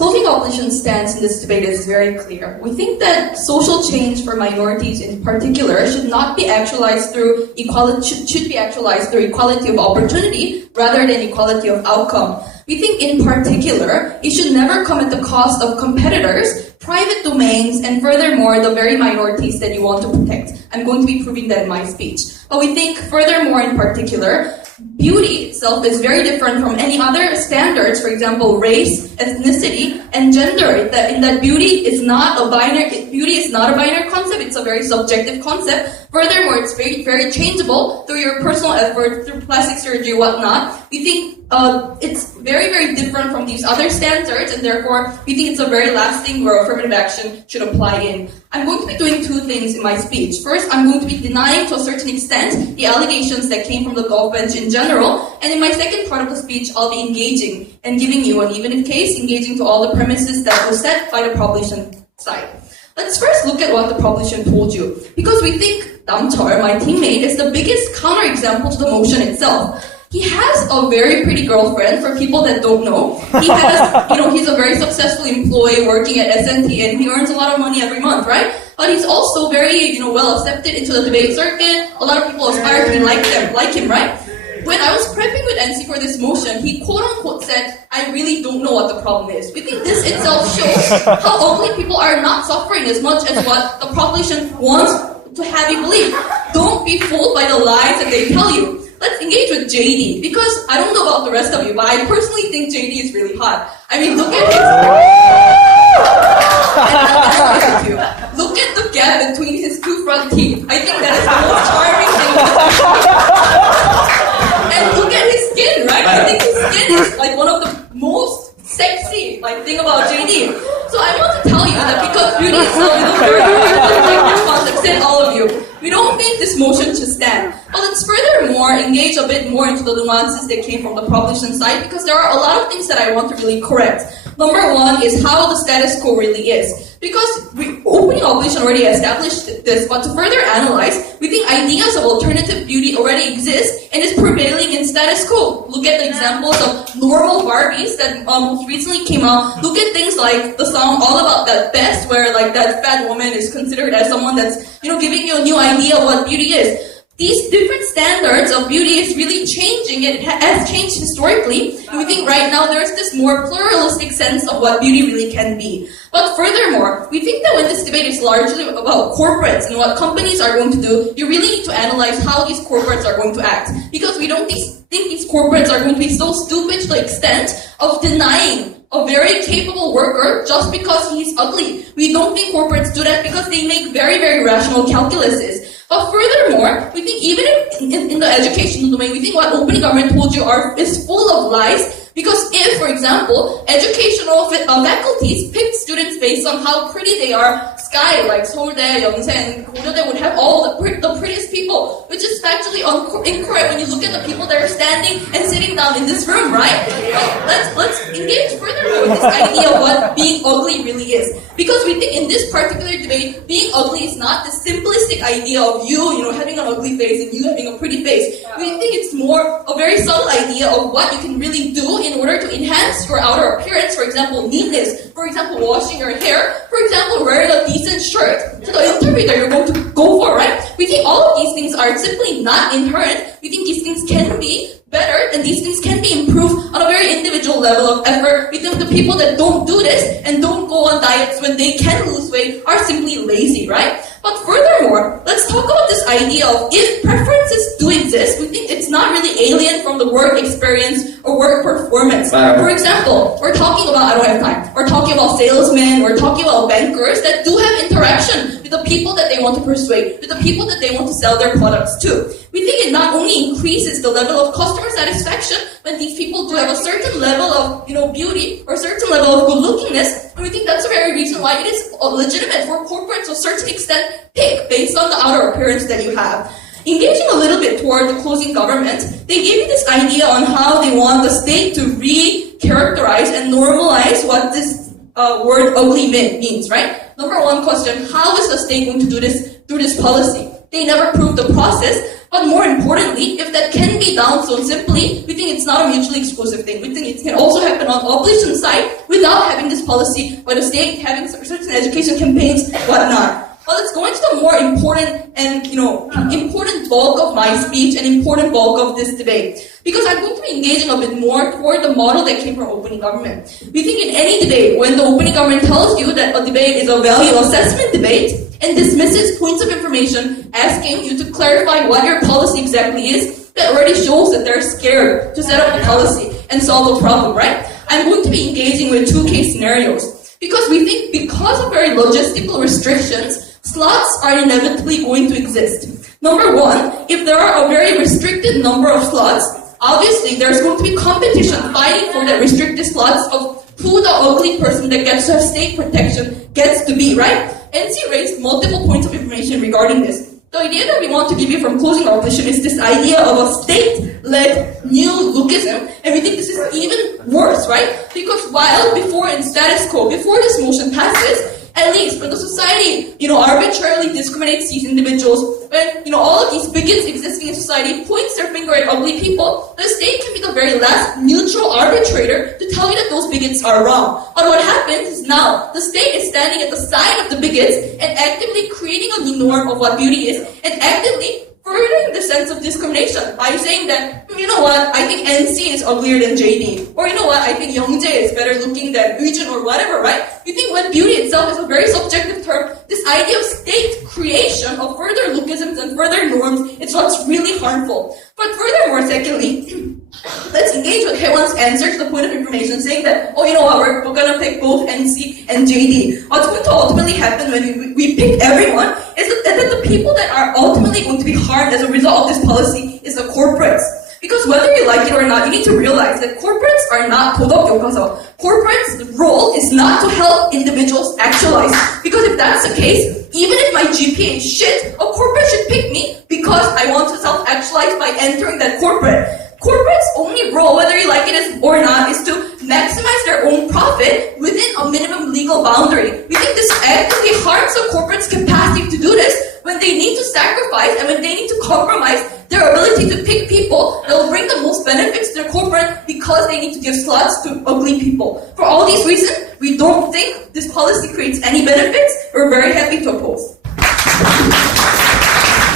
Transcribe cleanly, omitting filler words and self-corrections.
closing opposition stance in this debate is very clear. We think that social change for minorities in particular should not be actualized through equality, should be actualized through equality of opportunity rather than equality of outcome. We think in particular, it should never come at the cost of competitors, private domains, and furthermore, the very minorities that you want to protect. I'm going to be proving that in my speech. But we think furthermore in particular, beauty itself is very different from any other standards, for example, race, ethnicity, and gender. In that beauty is not a binary concept, it's a very subjective concept. Furthermore, it's very, very changeable through your personal effort, through plastic surgery, whatnot. We think it's very, very different from these other standards, and therefore, we think it's a very lasting where affirmative action should apply in. I'm going to be doing two things in my speech. First, I'm going to be denying to a certain extent the allegations that came from the Gulf bench in general, and in my second part of the speech, I'll be engaging and giving you an even if case, engaging to all the premises that were set by the proposition side. Let's first look at what the proposition told you, because we think Namchol, my teammate, is the biggest counterexample to the motion itself. He has a very pretty girlfriend, for people that don't know. He has, he's a very successful employee working at SRT, and he earns a lot of money every month, right? But he's also very, well accepted into the debate circuit. A lot of people aspire to be like him, right? When I was prepping with NC for this motion, he quote-unquote said, I really don't know what the problem is. We think this itself shows how ugly people are not suffering as much as what the proposition wants to have you believe. Don't be fooled by the lies that they tell you. Let's engage with JD, because I don't know about the rest of you, but I personally think JD is really hot. I mean, look at his... Look at the gap between his two front teeth. I think that is the most charming thing. And look at his skin, right? I think his skin is like one of the most sexy thing about JD. So I want to tell you that because beauty is so very subjective concept, and all of you, we don't think this motion should stand. But let's furthermore engage a bit more into the nuances that came from the proposition side, because there are a lot of things that I want to really correct. Number one is how the status quo really is. Because opening opposition already established this, but to further analyze, we think ideas of alternative beauty already exist and is prevailing in status quo. Look at the examples of normal Barbies that most recently came out. Look at things like the song All About That Best, where that fat woman is considered as someone that's, giving you a new idea of what beauty is. These different standards of beauty is really changing. It has changed historically. And we think right now there's this more pluralistic sense of what beauty really can be. But furthermore, we think that when this debate is largely about corporates and what companies are going to do, you really need to analyze how these corporates are going to act. Because we don't think these corporates are going to be so stupid to the extent of denying a very capable worker just because he's ugly. We don't think corporates do that because they make very, very rational calculuses. But furthermore, we think even in the educational domain, we think what opening government told you is full of lies. Because if, for example, educational faculties picked students based on how pretty they are, Sky, like Seouldae, Youngjae, and Korea대 would have all the prettiest people, which is factually incorrect when you look at the people that are standing and sitting down in this room, right? Let's engage furthermore with this idea of what being ugly really is. Because we think in this particular debate, being ugly is not the simplistic idea of you having an ugly face and you having a pretty face. We think it's more a very subtle idea of what you can really do in order to enhance your outer appearance. For example, neatness. For example, washing your hair. For example, wearing a decent shirt to the interview that you're going to go for, right? We think all of these things are simply not inherent. We think these things can be better, and these things can be improved on a very individual level of effort. We think the people that don't do this and don't go on diets when they can lose weight are simply lazy, right? But furthermore, let's talk about this idea of if preferences do exist, we think it's not really alien from the work experience or work performance. For example, we're talking about, I don't have time, we're talking about salesmen, we're talking about bankers that do have interaction with the people that they want to persuade, with the people that they want to sell their products to. We think it not only increases the level of customer satisfaction when these people do have a certain level of, beauty or a certain level of good-lookingness, and we think that's the very reason why it is legitimate for corporates to a certain extent pick based on the outer appearance that you have. Engaging a little bit toward the closing government, they gave me this idea on how they want the state to re-characterize and normalize what this word ugly means, right? Number one question, how is the state going to do this through this policy? They never proved the process, But more importantly, if that can be done so simply, we think it's not a mutually exclusive thing. We think it can also happen on opposition side without having this policy or the state having certain education campaigns, whatnot. But let's go into the more important and, important bulk of my speech and important bulk of this debate. Because I'm going to be engaging a bit more toward the model that came from opening government. We think in any debate, when the opening government tells you that a debate is a value assessment debate and dismisses points of information, asking you to clarify what your policy exactly is, that already shows that they're scared to set up a policy and solve a problem, right? I'm going to be engaging with two case scenarios. Because we think because of very logistical restrictions, slots are inevitably going to exist. Number one, if there are a very restricted number of slots, obviously there's going to be competition fighting for that restricted slots of who the ugly person that gets to have state protection gets to be, right? NC raised multiple points of information regarding this. The idea that we want to give you from closing our position is this idea of a state-led new lookism, and we think this is even worse, right? Because while before in status quo, before this motion passes, at least when the society, arbitrarily discriminates these individuals, when, all of these bigots existing in society points their finger at ugly people, the state can be the very last neutral arbitrator to tell you that those bigots are wrong. But what happens is now, the state is standing at the side of the bigots and actively creating a new norm of what beauty is, and actively furthering the sense of discrimination by saying that, you know what, I think NC is uglier than JD. Or you know what, I think Youngjae is better looking than Euijoon or whatever, right? You think when beauty itself is a very subjective term, this idea of state creation of further lookisms and further norms is what's really harmful. But furthermore, secondly, let's engage with Hyewon's answer to the point of information saying that, oh, you know what, we're going to pick both NC and JD. What's going to ultimately happen when we pick everyone is that the people that are ultimately going to be harmed as a result of this policy is the corporates. Because whether you like it or not, you need to realize that corporates are not 도덕교과서. Corporates' role is not to help individuals actualize. Because if that's the case, even if my GPA is shit, a corporate should pick me because I want to self-actualize by entering that corporate. Corporates' only role, whether you like it or not, is to maximize their own profit within a minimum legal boundary. We think this actively harms the corporate's capacity to do this when they need to sacrifice and when they need to compromise their ability to pick people that will bring the most benefits to their corporate because they need to give slots to ugly people. For all these reasons, we don't think this policy creates any benefits. We're very happy to oppose.